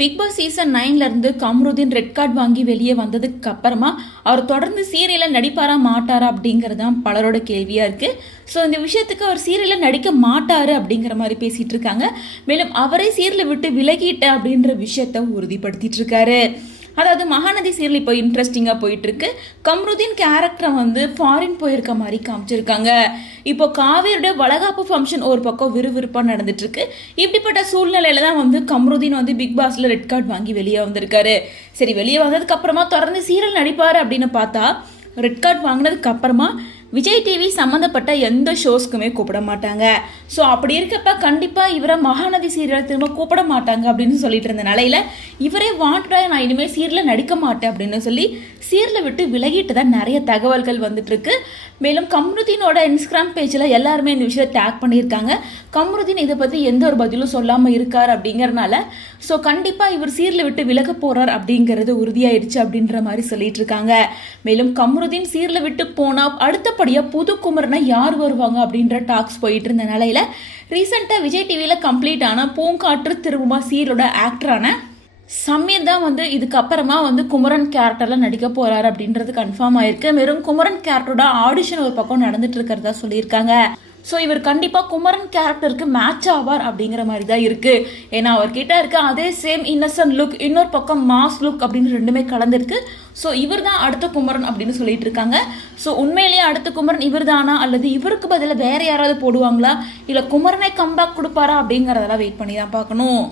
Big Boss season 9ல இருந்து Kamrudeen red card வாங்கி வெளியே வந்ததுக்கு அப்புறமா அவர் தொடர்ந்து சீரியலில் நடிப்பாரா மாட்டாரா அப்படிங்கிறது தான் பலரோட கேள்வியாக இருக்குது. ஸோ இந்த விஷயத்துக்கு அவர் சீரியலில் நடிக்க மாட்டார் அப்படிங்கிற மாதிரி பேசிகிட்டு இருக்காங்க. மேலும் அவரே சீரியலை விட்டு விலகிட்ட அப்படின்ற விஷயத்த உறுதிப்படுத்திட்டு இருக்காரு. அதாவது மகாநதி சீரியல் இப்போ இன்ட்ரெஸ்டிங்காக போயிட்டுருக்கு. கம்ருதீன் கேரக்டரை வந்து ஃபாரின் போயிருக்க மாதிரி காமிச்சிருக்காங்க. இப்போ காவேரியோட வளகாப்பு ஃபங்க்ஷன் ஒரு பக்கம் விறுவிறுப்பாக நடந்துட்டுருக்கு. இப்படிப்பட்ட சூழ்நிலையில தான் வந்து கம்ருதீன் வந்து பிக் பாஸில் ரெட் கார்டு வாங்கி வெளியே வந்திருக்காரு. சரி, வெளியே வந்ததுக்கு அப்புறமா தொடர்ந்து சீரியல் நடிப்பார் அப்படின்னு பார்த்தா ரெட் கார்டு வாங்கினதுக்கு அப்புறமா விஜய் டிவி சம்மந்தப்பட்ட எந்த ஷோஸ்க்குமே கூப்பிட மாட்டாங்க. ஸோ அப்படி இருக்கப்ப கண்டிப்பாக இவரை மகாநதி சீரியல் திரும்ப கூப்பிட மாட்டாங்க அப்படின்னு சொல்லிட்டு இருந்த நிலையில் இவரே வாண்டடாக நான் இனிமேல் சீரியலில் நடிக்க மாட்டேன் அப்படின்னு சொல்லி சீரியலை விட்டு விலகிட்டு தான் நிறைய தகவல்கள் வந்துட்டுருக்கு. மேலும் கம்ருதீனோட இன்ஸ்டாகிராம் பேஜில் எல்லாருமே இந்த விஷயத்தை டேக் பண்ணியிருக்காங்க. கம்ருதீன் இதை பற்றி எந்த ஒரு பதிலும் சொல்லாமல் இருக்கார் அப்படிங்கிறனால ஸோ கண்டிப்பாக இவர் சீரியலை விட்டு விலக போகிறார் அப்படிங்கிறது உறுதியாயிடுச்சு அப்படின்ற மாதிரி சொல்லிட்டு இருக்காங்க. மேலும் கம்ருதீன் சீரியலை விட்டு போனால் அடுத்தபடியாக புது குமரனை யார் வருவாங்க அப்படின்ற டாக்ஸ் போயிட்டு இருந்த நிலையில் ரீசெண்டாக விஜய் டிவியில் கம்ப்ளீட் ஆன பூங்காற்று திரும்புமா சீரியலோட ஆக்டரான சமீர் தான் வந்து இதுக்கப்புறமா வந்து குமரன் கேரக்டரில் நடிக்க போகிறாரு அப்படின்றது கன்ஃபார்ம் ஆயிருக்கு. வெறும் குமரன் கேரக்டரோட ஆடிஷன் ஒரு பக்கம் நடந்துட்டு இருக்கிறதா சொல்லியிருக்காங்க. ஸோ இவர் கண்டிப்பாக குமரன் கேரக்டருக்கு மேட்ச் ஆவார் அப்படிங்கிற மாதிரி தான் இருக்குது. ஏன்னா அவர்கிட்ட இருக்க அதே சேம் இன்னசென்ட் லுக், இன்னொரு பக்கம் மாஸ் லுக் அப்படின்னு ரெண்டுமே கலந்துருக்கு. ஸோ இவர் தான் அடுத்த குமரன் அப்படின்னு சொல்லிட்டு இருக்காங்க. ஸோ உண்மையிலேயே அடுத்த குமரன் இவர் தானா அல்லது இவருக்கு பதிலாக வேற யாராவது போடுவாங்களா இல்லை குமரனை கம்பேக் கொடுப்பாரா அப்படிங்கிறதெல்லாம் வெயிட் பண்ணி தான் பார்க்கணும்.